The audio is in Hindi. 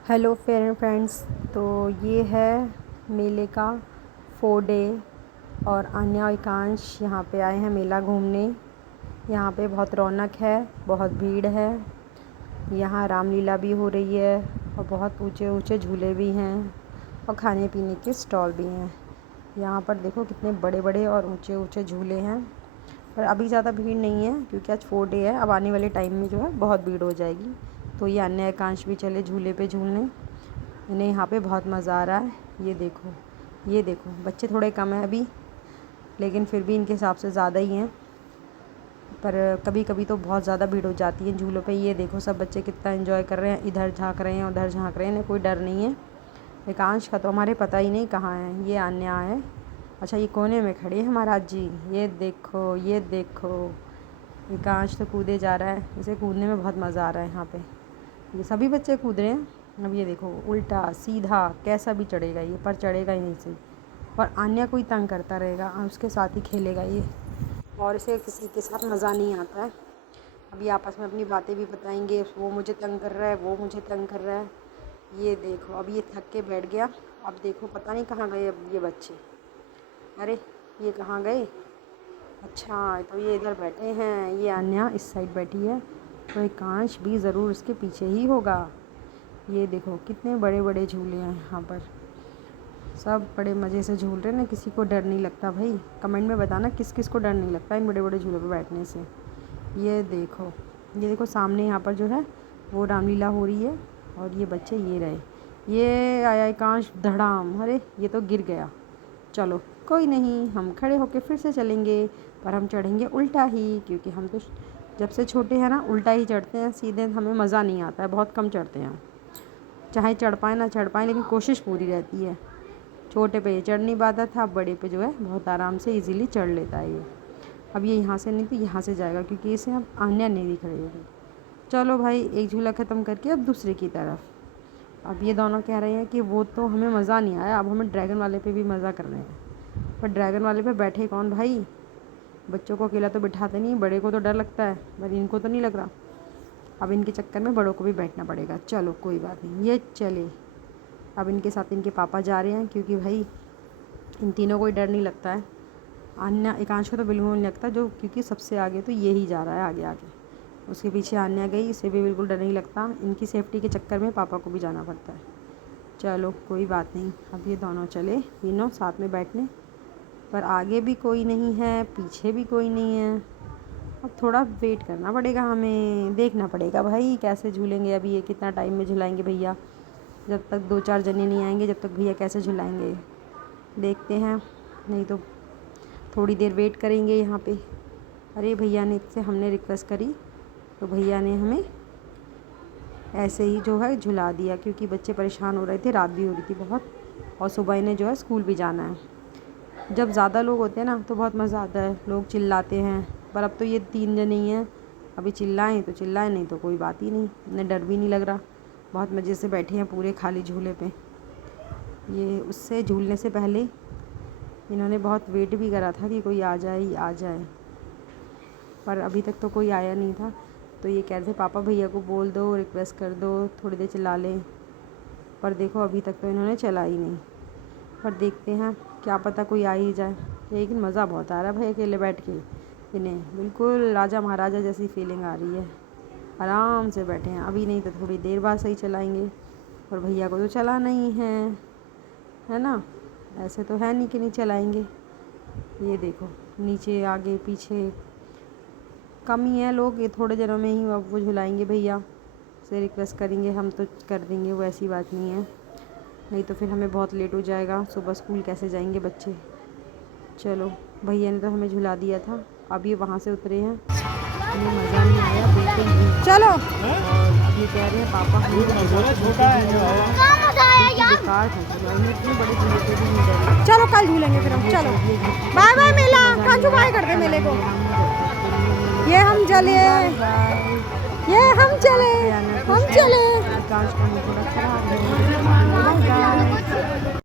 Hello friends. तो ये है मेले का 4 डे और अन्य एकांश यहाँ पे आए हैं मेला घूमने। यहाँ पे बहुत रौनक है, बहुत भीड़ है। यहाँ रामलीला भी हो रही है और बहुत ऊंचे ऊंचे झूले भी हैं और खाने पीने के स्टॉल भी हैं। यहाँ पर देखो कितने बड़े बड़े और ऊंचे ऊंचे झूले हैं, पर अभी ज़्यादा भीड़ नहीं है क्योंकि आज 4 डे है। अब आने वाले टाइम में जो है बहुत भीड़ हो जाएगी। तो ये अन्य एकांश भी चले झूले पे झूलने। इन्हें यहाँ पे बहुत मज़ा आ रहा है। ये देखो बच्चे थोड़े कम हैं अभी, लेकिन फिर भी इनके हिसाब से ज़्यादा ही हैं। पर कभी कभी तो बहुत ज़्यादा भीड़ हो जाती है झूलों पे। ये देखो सब बच्चे कितना एंजॉय कर रहे हैं, इधर झांक रहे हैं उधर झांक रहे हैं, इन्हें कोई डर नहीं है। एकांश का तो हमारे पता ही नहीं कहाँ है। ये अन्या है, अच्छा ये कोने में खड़ी है महाराज जी। ये देखो एकांश तो कूदे जा रहा है, इसे कूदने में बहुत मज़ा आ रहा है। यहाँ पे ये सभी बच्चे कूद रहे हैं। अब ये देखो उल्टा सीधा कैसा भी चढ़ेगा ये, पर चढ़ेगा ही नहीं सही। और अन्य कोई तंग करता रहेगा, उसके साथ ही खेलेगा ये, और इसे किसी के साथ मज़ा नहीं आता है। अभी आपस में अपनी बातें भी बताएंगे, वो मुझे तंग कर रहा है, वो मुझे तंग कर रहा है। ये देखो अभी ये थक के बैठ गया। अब देखो पता नहीं कहाँ गए अब ये बच्चे। अरे ये कहाँ गए? अच्छा तो ये इधर बैठे हैं, ये अन्या इस साइड बैठी है, तो एकांश भी ज़रूर इसके पीछे ही होगा। ये देखो कितने बड़े बड़े झूले हैं यहाँ पर, सब बड़े मज़े से झूल रहे हैं ना। किसी को डर नहीं लगता भाई? कमेंट में बताना किस किस को डर नहीं लगता इन बड़े बड़े झूलों पर बैठने से। ये देखो सामने यहाँ पर जो है वो रामलीला हो रही है, और ये बच्चे ये रहे। ये आया एकांश धड़ाम, अरे ये तो गिर गया। चलो कोई नहीं, हम खड़े होके फिर से चलेंगे, पर हम चढ़ेंगे उल्टा ही, क्योंकि हम तो जब से छोटे हैं ना उल्टा ही चढ़ते हैं, सीधे हमें मज़ा नहीं आता है, बहुत कम चढ़ते हैं। चाहे चढ़ पाए ना चढ़ पाए, लेकिन कोशिश पूरी रहती है। छोटे पे ये चढ़ नहीं पाता था, बड़े पे जो है बहुत आराम से इजीली चढ़ लेता है ये। अब ये यहाँ से नहीं तो यहाँ से जाएगा, क्योंकि इसे अब आन्या नहीं दिख रही होगी। चलो भाई एक झूला ख़त्म करके अब दूसरे की तरफ। अब ये दोनों कह रहे हैं कि वो तो हमें मज़ा नहीं आया, अब हमें ड्रैगन वाले पे भी मज़ा कर रहे हैं। पर ड्रैगन वाले पे बैठे कौन भाई? बच्चों को अकेला तो बिठाते नहीं, बड़े को तो डर लगता है, पर इनको तो नहीं लग रहा। अब इनके चक्कर में बड़ों को भी बैठना पड़ेगा। चलो कोई बात नहीं, ये चले। अब इनके साथ इनके पापा जा रहे हैं, क्योंकि भाई इन तीनों को ही डर नहीं लगता है। अन्या एकांश को तो बिल्कुल नहीं लगता, जो क्योंकि सबसे आगे तो ये ही जा रहा है आगे आगे। उसके पीछे अन्या गई, इसे भी बिल्कुल डर नहीं लगता। इनकी सेफ्टी के चक्कर में पापा को भी जाना पड़ता है। चलो कोई बात नहीं, अब ये दोनों चले तीनों साथ में बैठने। पर आगे भी कोई नहीं है, पीछे भी कोई नहीं है। अब थोड़ा वेट करना पड़ेगा, हमें देखना पड़ेगा भाई कैसे झूलेंगे। अभी ये कितना टाइम में झुलाएंगे भैया? जब तक 2-4 जने नहीं आएंगे जब तक भैया कैसे झुलाएंगे? देखते हैं, नहीं तो थोड़ी देर वेट करेंगे यहाँ पे। अरे भैया ने इससे हमने रिक्वेस्ट करी तो भैया ने हमें ऐसे ही जो है झुला दिया, क्योंकि बच्चे परेशान हो रहे थे, रात भी हो रही थी बहुत, और सुबह इन्हें जो है स्कूल भी जाना है। जब ज़्यादा लोग होते हैं ना तो बहुत मज़ा आता है, लोग चिल्लाते हैं। पर अब तो ये 3 जने ही हैं, अभी चिल्लाएं तो चिल्लाएं, नहीं तो कोई बात ही नहीं। इन्हें डर भी नहीं लग रहा, बहुत मज़े से बैठे हैं पूरे खाली झूले पे। ये उससे झूलने से पहले इन्होंने बहुत वेट भी करा था कि कोई आ जाए, पर अभी तक तो कोई आया नहीं था। तो ये कह रहे थे पापा भैया को बोल दो, रिक्वेस्ट कर दो, थोड़ी देर चला लें। पर देखो अभी तक तो इन्होंने चला ही नहीं। पर देखते हैं, क्या पता कोई आ ही जाए। लेकिन मज़ा बहुत आ रहा है भाई अकेले बैठ के। इन्हें बिल्कुल राजा महाराजा जैसी फीलिंग आ रही है, आराम से बैठे हैं। अभी नहीं तो थोड़ी देर बाद सही चलाएंगे, और भैया को तो चलाना ही है ना? ऐसे तो है नहीं कि नहीं चलाएंगे। ये देखो नीचे आगे पीछे कम ही है लोग, ये थोड़े दिनों में ही अब वो झुलाएंगे। भैया से रिक्वेस्ट करेंगे हम तो कर देंगे, वो ऐसी बात नहीं है। नहीं तो फिर हमें बहुत लेट हो जाएगा, सुबह स्कूल कैसे जाएंगे बच्चे। चलो भैया ने तो हमें झुला दिया था, अब ये वहाँ से उतरे हैं, हमें मज़ा नहीं आया बिल्कुल भी। चलो अब ये कह रहे हैं पापा हमें बेकार था झूला, इतने बड़े झूले पे भी नहीं डरे। चलो कल झूलेंगे फिर हम। चलो बाय बाय मेला, कांचू बाय कर दे मेले को। ये हम चले, हम चले।